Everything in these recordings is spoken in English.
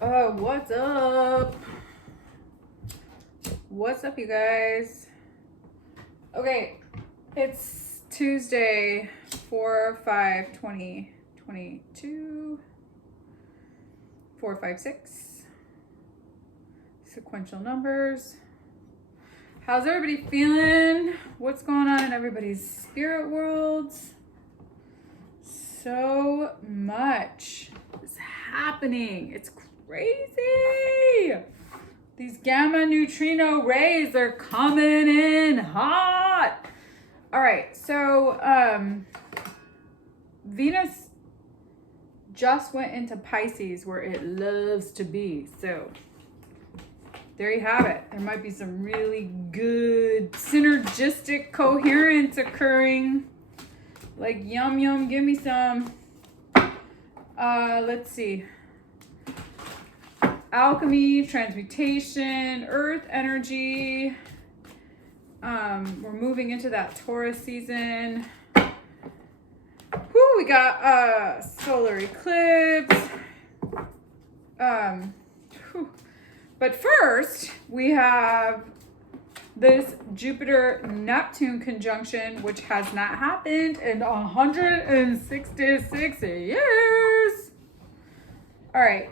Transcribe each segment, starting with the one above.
What's up? What's up, you guys? Okay, it's Tuesday, 4/5/2022. 456. Sequential numbers. How's everybody feeling? What's going on in everybody's spirit worlds? So much is happening. It's crazy. These gamma neutrino rays are coming in hot. All right, so Venus just went into Pisces where it loves to be. So there you have it. There might be some really good synergistic coherence occurring. Like yum yum, give me some. Let's see. Alchemy, transmutation, earth energy. We're moving into that Taurus season. We got solar eclipse. But first, we have this Jupiter-Neptune conjunction, which has not happened in 166 years. All right.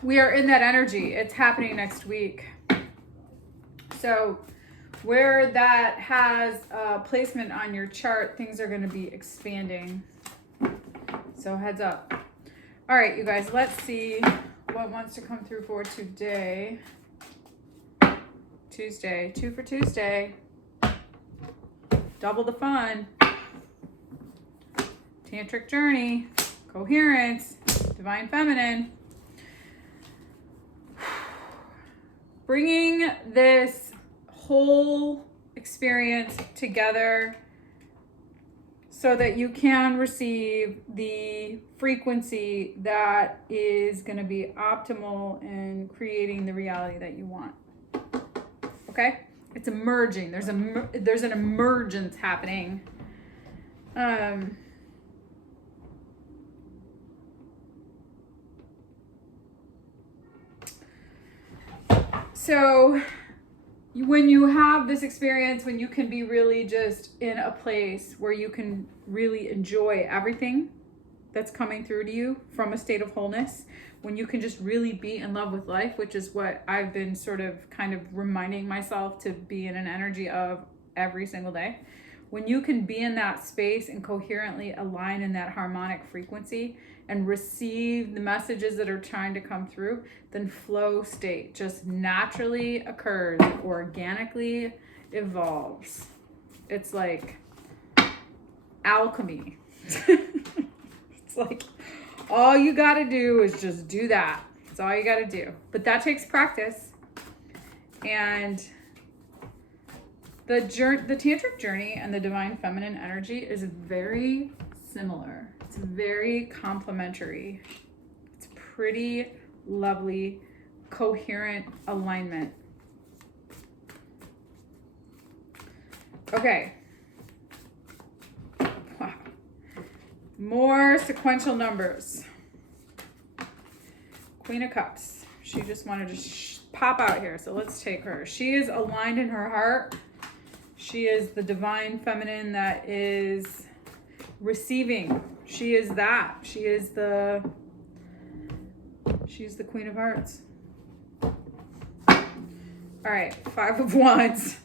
We are in that energy. It's happening next week. So where that has a placement on your chart, things are going to be expanding. So heads up. All right, you guys, let's see what wants to come through for today. Tuesday, 2 for Tuesday. Double the fun. Tantric journey, coherence, divine feminine. Bringing this whole experience together so that you can receive the frequency that is going to be optimal in creating the reality that you want. Okay? It's emerging. There's an emergence happening. So when you have this experience, when you can be really just in a place where you can really enjoy everything that's coming through to you from a state of wholeness, when you can just really be in love with life, which is what I've been sort of kind of reminding myself to be in an energy of every single day. When you can be in that space and coherently align in that harmonic frequency and receive the messages that are trying to come through, then flow state just naturally occurs, organically evolves. It's like alchemy. It's like all you got to do is just do that. That's all you got to do. But that takes practice. And the tantric journey and the divine feminine energy is very similar. It's very complementary. It's pretty lovely, coherent alignment. Okay. Wow. More sequential numbers. Queen of Cups. She just wanted to pop out here, so let's take her. She is aligned in her heart. She is the divine feminine that is receiving. She is that. She's the Queen of Hearts. All right, 5 of Wands.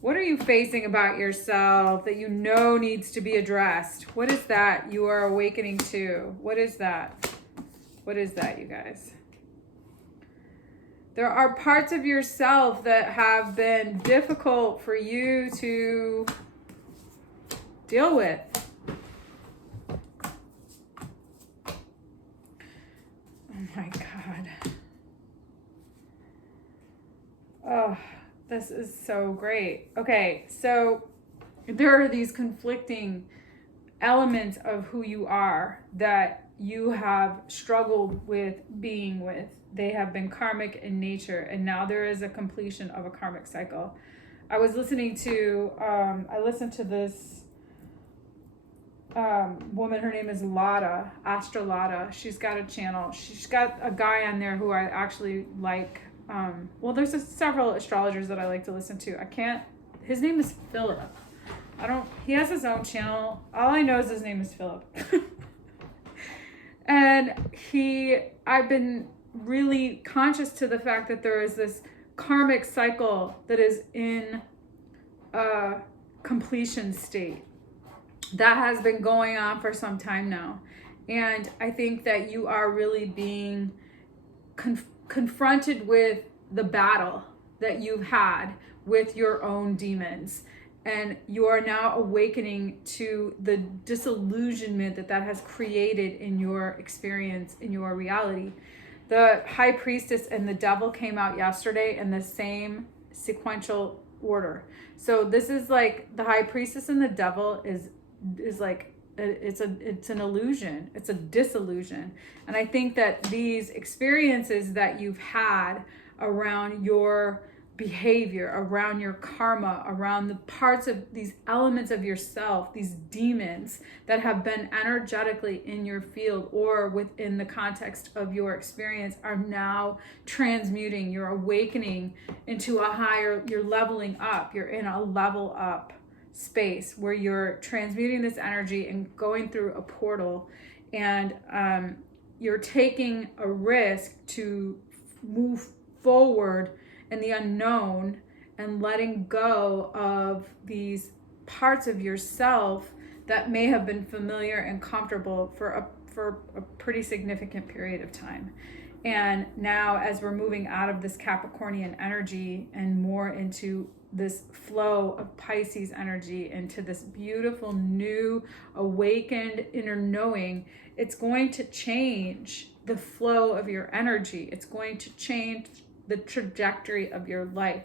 What are you facing about yourself that you know needs to be addressed? What is that you are awakening to? What is that? What is that, you guys? There are parts of yourself that have been difficult for you to deal with. Oh my God. Oh, this is so great. Okay, so there are these conflicting elements of who you are that you have struggled with being with. They have been karmic in nature, and now there is a completion of a karmic cycle. I was listening to, I listened to this woman. Her name is Lada, Astralada. She's got a channel. She's got a guy on there who I actually like. Well, there's several astrologers that I like to listen to. His name is Philip. He has his own channel. All I know is his name is Philip. And I've been really conscious to the fact that there is this karmic cycle that is in a completion state that has been going on for some time now. And I think that you are really being confronted with the battle that you've had with your own demons. And you are now awakening to the disillusionment that has created in your experience, in your reality. The High Priestess and the Devil came out yesterday in the same sequential order. So this is like the High Priestess and the Devil is like, it's an illusion. It's a disillusion. And I think that these experiences that you've had around your behavior, around your karma, around the parts of these elements of yourself, these demons that have been energetically in your field or within the context of your experience, are now transmuting. You're awakening into you're leveling up. You're in a level up space where you're transmuting this energy and going through a portal, and you're taking a risk to move forward in the unknown and letting go of these parts of yourself that may have been familiar and comfortable for a pretty significant period of time. And now, as we're moving out of this Capricornian energy and more into this flow of Pisces energy, into this beautiful new awakened inner knowing, it's going to change the flow of your energy. It's going to change the trajectory of your life.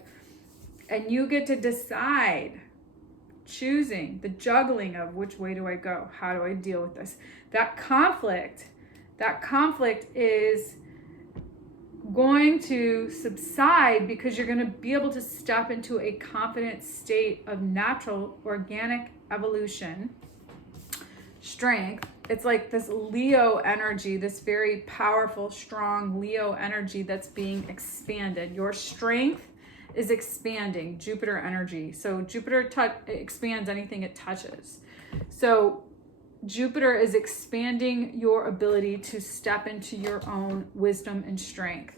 And you get to decide, choosing the juggling of which way do I go? How do I deal with this? That conflict is going to subside because you're going to be able to step into a confident state of natural organic evolution, strength. It's like this Leo energy, this very powerful, strong Leo energy that's being expanded. Your strength is expanding, Jupiter energy. So Jupiter expands anything it touches. So Jupiter is expanding your ability to step into your own wisdom and strength.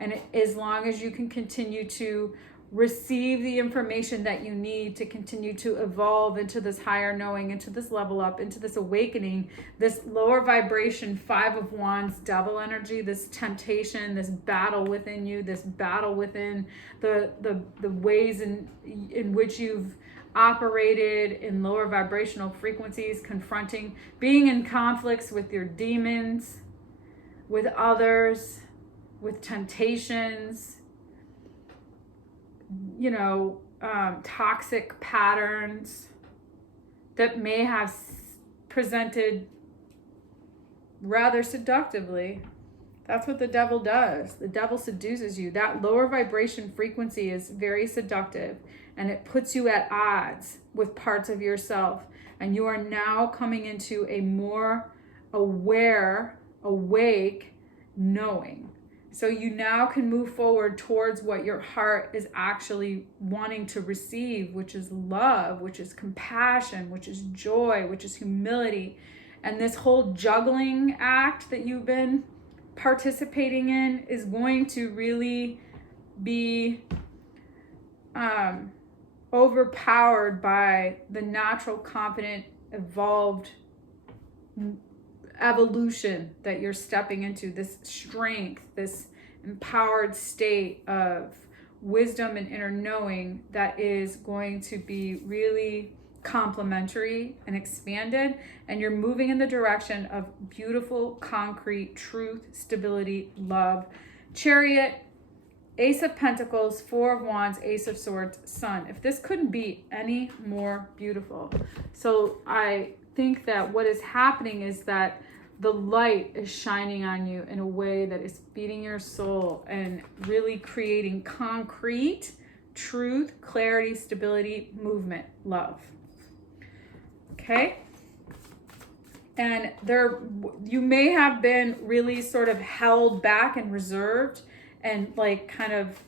And as long as you can continue to receive the information that you need to continue to evolve into this higher knowing, into this level up, into this awakening, this lower vibration, Five of Wands, Devil energy, this temptation, this battle within you, this battle within the ways in which you've operated in lower vibrational frequencies, confronting, being in conflicts with your demons, with others, with temptations, toxic patterns that may have presented rather seductively. That's what the devil does. The devil seduces you. That lower vibration frequency is very seductive, and it puts you at odds with parts of yourself. And you are now coming into a more aware, awake knowing. So you now can move forward towards what your heart is actually wanting to receive, which is love, which is compassion, which is joy, which is humility. And this whole juggling act that you've been participating in is going to really be overpowered by the natural, confident, evolved evolution that you're stepping into, this strength, this empowered state of wisdom and inner knowing that is going to be really complementary and expanded. And you're moving in the direction of beautiful, concrete truth, stability, love. Chariot, Ace of Pentacles, Four of Wands, Ace of Swords, Sun. If this couldn't be any more beautiful. So I think that what is happening is that the light is shining on you in a way that is feeding your soul and really creating concrete truth, clarity, stability, movement, love. Okay? And you may have been really sort of held back and reserved and like kind of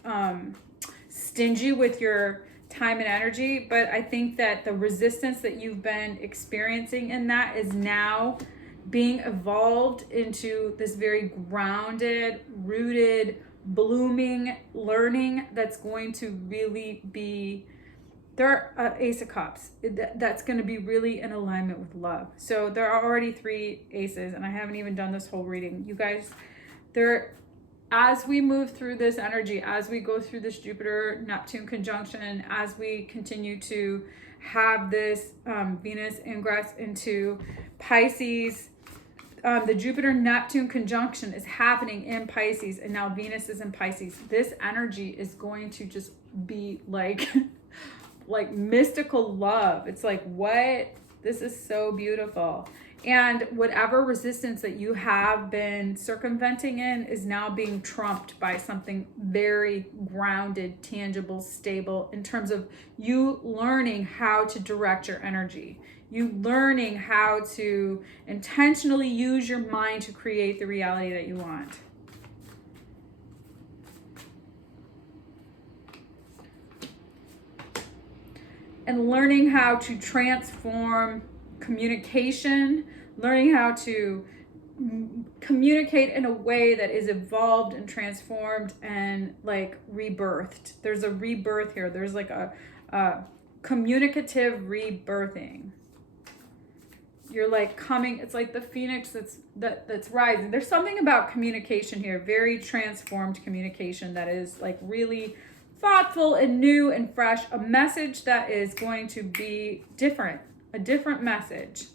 stingy with your time and energy, but I think that the resistance that you've been experiencing in that is now being evolved into this very grounded, rooted, blooming learning that's going to really be there are Ace of Cups. That's going to be really in alignment with love. So there are already 3 aces, and I haven't even done this whole reading. You guys, as we move through this energy, as we go through this Jupiter-Neptune conjunction, as we continue to have this Venus ingress into Pisces, the Jupiter-Neptune conjunction is happening in Pisces, and now Venus is in Pisces. This energy is going to just be like... like mystical love. It's like, what? This is so beautiful. And whatever resistance that you have been circumventing in is now being trumped by something very grounded, tangible, stable in terms of you learning how to direct your energy. You learning how to intentionally use your mind to create the reality that you want. And learning how to transform communication, learning how to communicate in a way that is evolved and transformed and like rebirthed. There's a rebirth here. There's like a communicative rebirthing. You're like coming, it's like the phoenix that's rising. There's something about communication here, very transformed communication that is like really thoughtful and new and fresh, a message that is going to be different, a different message.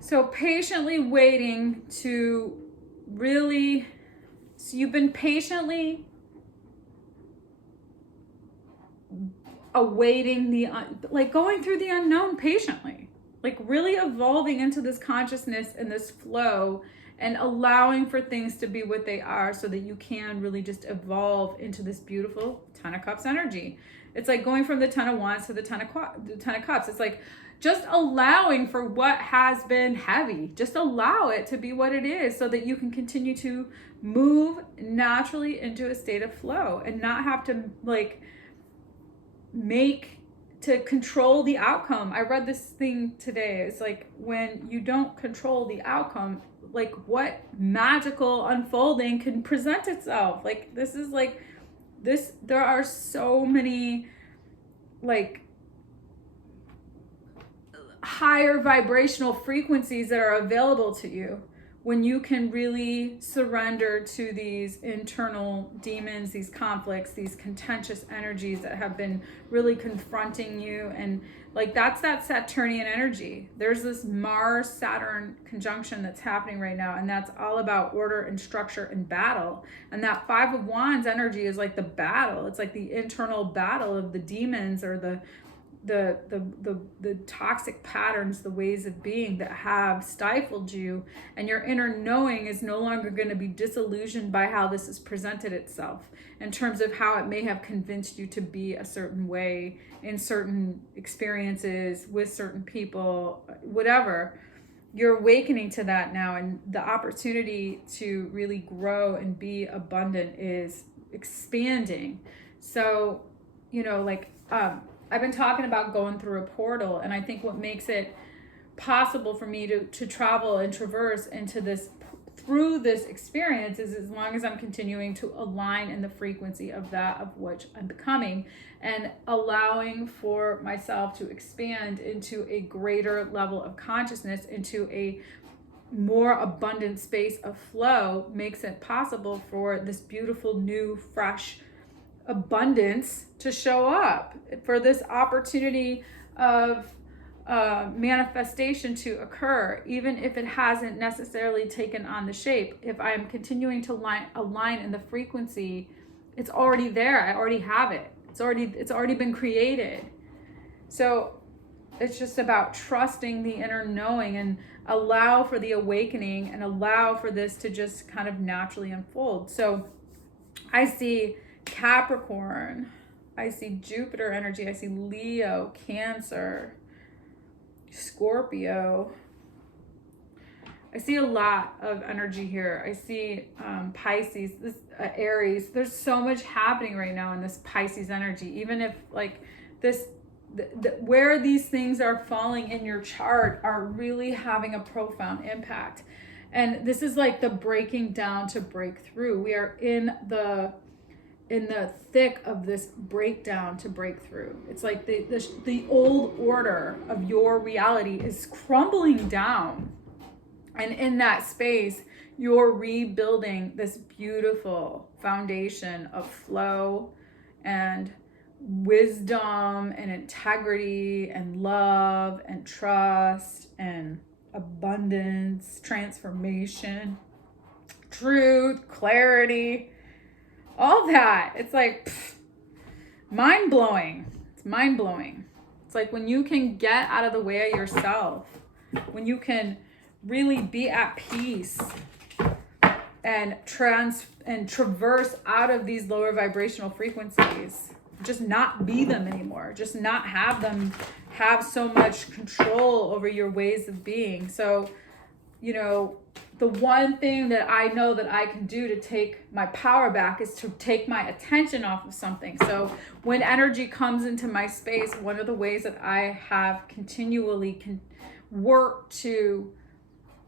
So patiently waiting to really, so you've been patiently awaiting like going through the unknown patiently, like really evolving into this consciousness and this flow and allowing for things to be what they are so that you can really just evolve into this beautiful 10 of Cups energy. It's like going from the 10 of Wands to the 10 of Cups. It's like just allowing for what has been heavy. Just allow it to be what it is so that you can continue to move naturally into a state of flow and not have to like to control the outcome. I read this thing today. It's like when you don't control the outcome, like what magical unfolding can present itself. Like this is like this, there are so many like higher vibrational frequencies that are available to you when you can really surrender to these internal demons, these conflicts, these contentious energies that have been really confronting you. And like that's that Saturnian energy. There's this Mars-Saturn conjunction that's happening right now, and that's all about order and structure and battle. And that 5 of Wands energy is like the battle. It's like the internal battle of the demons or the toxic patterns, the ways of being that have stifled you, and your inner knowing is no longer going to be disillusioned by how this has presented itself in terms of how it may have convinced you to be a certain way in certain experiences with certain people, whatever. You're awakening to that now, and the opportunity to really grow and be abundant is expanding. So, you know, like I've been talking about going through a portal, and I think what makes it possible for me to travel and traverse into this through this experience is as long as I'm continuing to align in the frequency of that of which I'm becoming, and allowing for myself to expand into a greater level of consciousness, into a more abundant space of flow, makes it possible for this beautiful new fresh abundance to show up, for this opportunity of manifestation to occur, even if it hasn't necessarily taken on the shape. If I'm continuing to align in the frequency, it's already there. I already have it. It's already been created. So it's just about trusting the inner knowing and allow for the awakening and allow for this to just kind of naturally unfold. So I see Capricorn, I see Jupiter energy, I see Leo, Cancer, Scorpio. I see a lot of energy here. I see Pisces, this Aries. There's so much happening right now in this Pisces energy. Even if like this, where these things are falling in your chart are really having a profound impact. And this is like the breaking down to break through. We are in the thick of this breakdown to break through. It's like the old order of your reality is crumbling down. And in that space, you're rebuilding this beautiful foundation of flow and wisdom and integrity and love and trust and abundance, transformation, truth, clarity, all that. It's like mind blowing. It's mind blowing. It's like when you can get out of the way of yourself, when you can really be at peace and traverse out of these lower vibrational frequencies, just not be them anymore, just not have them have so much control over your ways of being. So, you know, the one thing that I know that I can do to take my power back is to take my attention off of something. So when energy comes into my space, one of the ways that I have continually worked to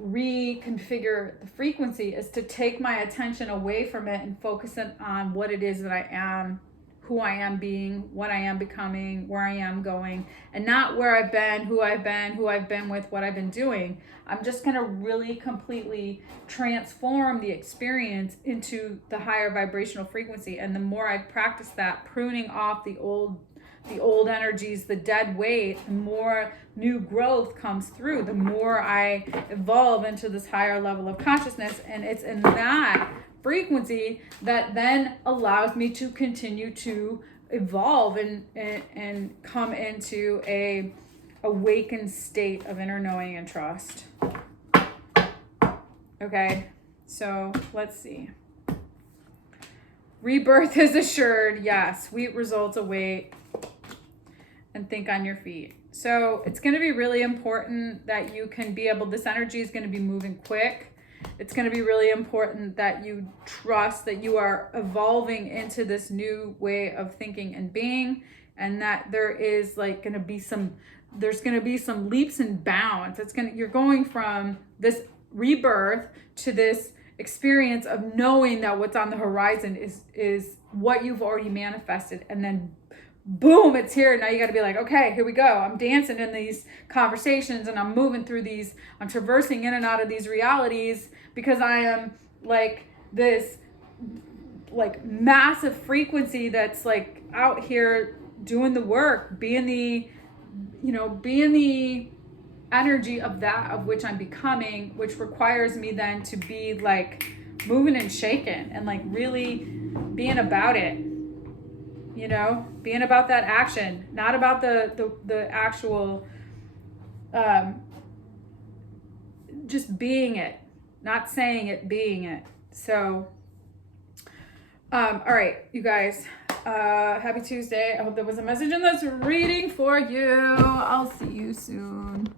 reconfigure the frequency is to take my attention away from it and focus it on what it is that I am, who I am being, what I am becoming, where I am going, and not where I've been, who I've been with, what I've been doing. I'm just going to really completely transform the experience into the higher vibrational frequency. And the more I practice that, pruning off the old energies, the dead weight, the more new growth comes through, the more I evolve into this higher level of consciousness. And it's in that frequency that then allows me to continue to evolve and come into a awakened state of inner knowing and trust. Okay, so let's see. Rebirth is assured. Yes, sweet results await. And think on your feet. So it's going to be really important that you can be able, this energy is going to be moving quick. It's going to be really important that you trust that you are evolving into this new way of thinking and being, and that there is like going to be there's going to be some leaps and bounds. You're going from this rebirth to this experience of knowing that what's on the horizon is what you've already manifested, and then boom, it's here. Now you got to be like, okay, here we go. I'm dancing in these conversations and I'm moving through these, I'm traversing in and out of these realities because I am like this like massive frequency that's like out here doing the work, being the energy of that of which I'm becoming, which requires me then to be like moving and shaking and like really being about it. You know, being about that action, not about the actual, just being it, not saying it, being it. So, all right, you guys, happy Tuesday. I hope there was a message in this reading for you. I'll see you soon.